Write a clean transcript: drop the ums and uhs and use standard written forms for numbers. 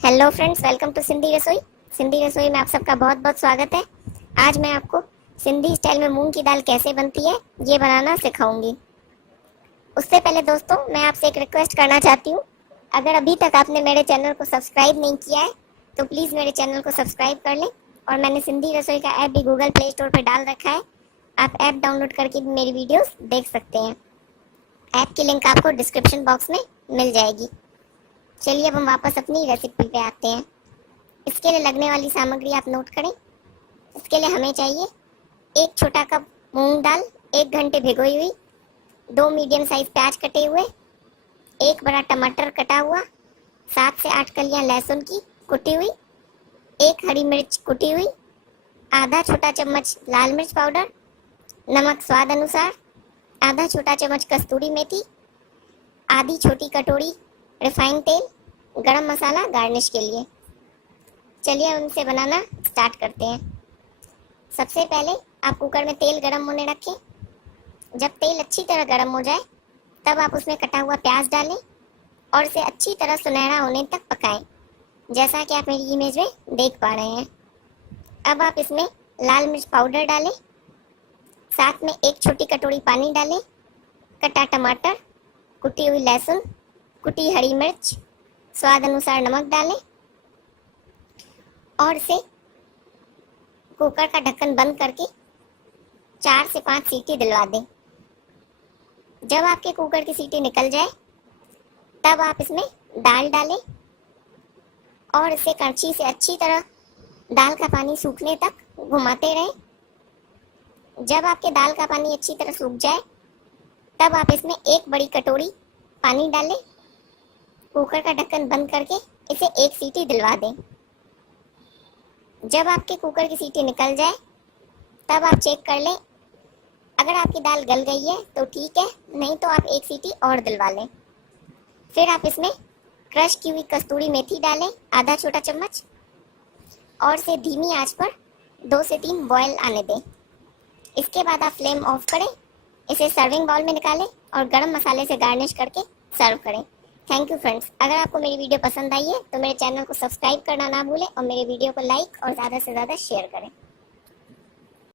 Hello friends, welcome to Sindhi Rasoi. Sindhi रसोई में आप सबका बहुत बहुत स्वागत है। आज मैं आपको सिंधी स्टाइल में मूंग की दाल कैसे बनती है ये बनाना सिखाऊंगी। उससे पहले दोस्तों, मैं आपसे एक रिक्वेस्ट करना चाहती हूँ। अगर अभी तक आपने मेरे चैनल को सब्सक्राइब नहीं किया है तो प्लीज़ मेरे चैनल को सब्सक्राइब कर लें। और मैंने सिंधी रसोई का ऐप भी गूगल प्ले स्टोर पर डाल रखा है। आप ऐप डाउनलोड करके भी मेरी वीडियोस देख सकते हैं। ऐप की लिंक आपको डिस्क्रिप्शन बॉक्स में मिल जाएगी। चलिए अब हम वापस अपनी रेसिपी पे आते हैं। इसके लिए लगने वाली सामग्री आप नोट करें। इसके लिए हमें चाहिए एक छोटा कप मूंग दाल, 1 घंटे भिगोई हुई, 2 मीडियम साइज प्याज कटे हुए, एक बड़ा टमाटर कटा हुआ, 7 से 8 कलियां लहसुन की कुटी हुई, एक हरी मिर्च कुटी हुई, आधा छोटा चम्मच लाल मिर्च पाउडर, नमक स्वाद अनुसार, आधा छोटा चम्मच कस्तूरी मेथी, आधी छोटी कटोरी रिफाइंड तेल, गरम मसाला गार्निश के लिए। चलिए हम इसे बनाना स्टार्ट करते हैं। सबसे पहले आप कुकर में तेल गरम होने रखें। जब तेल अच्छी तरह गरम हो जाए तब आप उसमें कटा हुआ प्याज डालें और इसे अच्छी तरह सुनहरा होने तक पकाएं, जैसा कि आप मेरी इमेज में देख पा रहे हैं। अब आप इसमें लाल मिर्च पाउडर डालें, साथ में एक छोटी कटोरी पानी डालें, कटा टमाटर, कुटी हुई लहसुन, कुटी हरी मिर्च, स्वाद अनुसार नमक डालें और इसे कुकर का ढक्कन बंद करके 4 से 5 सीटी दिलवा दें। जब आपके कुकर की सीटी निकल जाए तब आप इसमें दाल डालें और इसे करछी से अच्छी तरह दाल का पानी सूखने तक घुमाते रहें। जब आपके दाल का पानी अच्छी तरह सूख जाए तब आप इसमें एक बड़ी कटोरी पानी डालें, कुकर का ढक्कन बंद करके इसे 1 सीटी दिलवा दें। जब आपके कुकर की सीटी निकल जाए तब आप चेक कर लें। अगर आपकी दाल गल गई है तो ठीक है, नहीं तो आप 1 सीटी और दिलवा लें। फिर आप इसमें क्रश की हुई कस्तूरी मेथी डालें, आधा छोटा चम्मच, और इसे धीमी आंच पर 2 से 3 बॉयल आने दें। इसके बाद आप फ्लेम ऑफ करें, इसे सर्विंग बाउल में निकालें और गरम मसाले से गार्निश करके सर्व करें। Thank you friends. अगर आपको मेरी वीडियो पसंद आई है तो मेरे चैनल को सब्सक्राइब करना ना भूलें और मेरे वीडियो को लाइक और ज़्यादा से ज़्यादा शेयर करें।